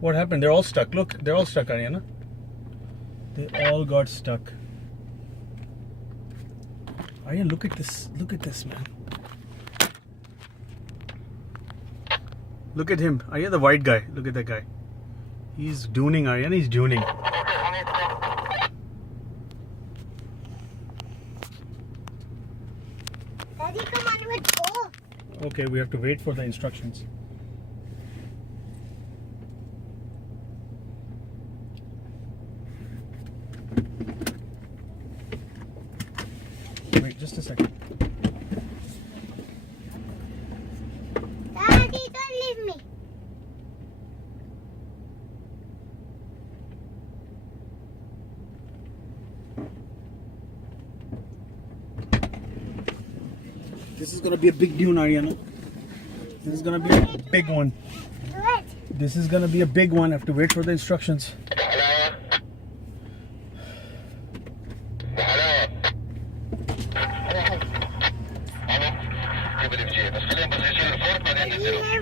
What happened? They're all stuck. Look, they're all stuck, Ariana. They all got stuck. Ariana, look at this. Look at this, man. Look at him. Ariana, the white guy. Look at that guy. He's dooning, Ariana. He's dooning. Daddy, come on, let's go. Okay, we have to wait for the instructions. Wait just a second. Daddy, don't leave me. This is gonna be a big dune, Ariana. This is gonna be a big one. What? This is gonna be a big one. I have to wait for the instructions. We have